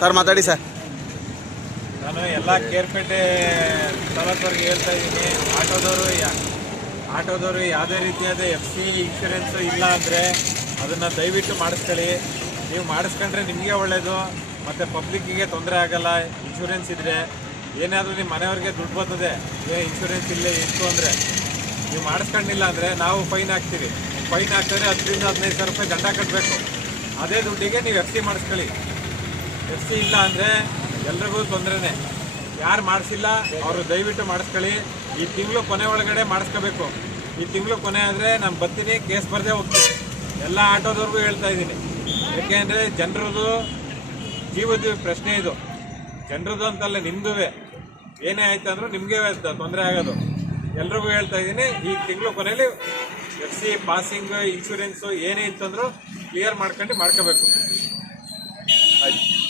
Sir ಮಾತಾಡಿ sir. ನಾನು ಎಲ್ಲ ಕೇರ್ಪೇಟೆ ತಾಲೂಕವ್ರಿಗೆ ಹೇಳ್ತಾ ಇದ್ದೀನಿ, ಆಟೋದವರು ಯಾವುದೇ ರೀತಿಯಾದ FC ಇನ್ಶೂರೆನ್ಸು ಇಲ್ಲ ಅಂದರೆ ಅದನ್ನು ದಯವಿಟ್ಟು ಮಾಡಿಸ್ಕೊಳ್ಳಿ. ನೀವು ಮಾಡಿಸ್ಕೊಂಡ್ರೆ ನಿಮಗೆ ಒಳ್ಳೆಯದು, ಮತ್ತು ಪಬ್ಲಿಕ್ಕಿಗೆ ತೊಂದರೆ ಆಗಲ್ಲ. ಇನ್ಶೂರೆನ್ಸ್ ಇದ್ದರೆ ಏನಾದರೂ ನಿಮ್ಮ ಮನೆಯವ್ರಿಗೆ ದುಡ್ಡು ಬರ್ತದೆ, ಇನ್ಶೂರೆನ್ಸ್ ಇಲ್ಲೇ ಇತ್ತು ಅಂದರೆ. ನೀವು ಮಾಡಿಸ್ಕೊಂಡಿಲ್ಲ ಅಂದರೆ ನಾವು ಫೈನ್ ಹಾಕ್ತೀವಿ. ಫೈನ್ ಹಾಕಿದ್ರೆ 10ರಿಂದ 15,000 ರೂಪಾಯಿ ದಂಡ ಕಟ್ಟಬೇಕು. ಅದೇ ದುಡ್ಡಿಗೆ ನೀವು FC ಮಾಡಿಸ್ಕೊಳ್ಳಿ. FC ಇಲ್ಲ ಅಂದರೆ ಎಲ್ರಿಗೂ ತೊಂದರೆನೇ. ಯಾರು ಮಾಡಿಸಿಲ್ಲ ಅವರು ದಯವಿಟ್ಟು ಮಾಡಿಸ್ಕೊಳ್ಳಿ. ಈ ತಿಂಗಳು ಕೊನೆ ಒಳಗಡೆ ಮಾಡಿಸ್ಕೋಬೇಕು. ಈ ತಿಂಗಳು ಕೊನೆ ಆದರೆ ನಾನು ಬರ್ತೀನಿ, ಕೇಸ್ ಬರದೇ ಹೋಗ್ತೀನಿ. ಎಲ್ಲ ಆಟೋದವ್ರಿಗೂ ಹೇಳ್ತಾ ಇದ್ದೀನಿ. ಯಾಕೆಂದರೆ ಜನರದು ಜೀವದ ಪ್ರಶ್ನೆ ಇದು. ಜನರದು ಅಂತಲ್ಲ, ನಿಮ್ಮದು. ಏನೇ ಆಯ್ತು ಅಂದರೂ ನಿಮಗೆ ತೊಂದರೆ ಆಗೋದು. ಎಲ್ರಿಗೂ ಹೇಳ್ತಾ ಇದ್ದೀನಿ, ಈ ತಿಂಗಳು ಕೊನೆಯಲ್ಲಿ FC ಪಾಸಿಂಗ್ ಇನ್ಶೂರೆನ್ಸು ಏನೇ ಇತ್ತಂದರೂ ಕ್ಲಿಯರ್ ಮಾಡ್ಕೊಂಡು ಮಾಡ್ಕೋಬೇಕು.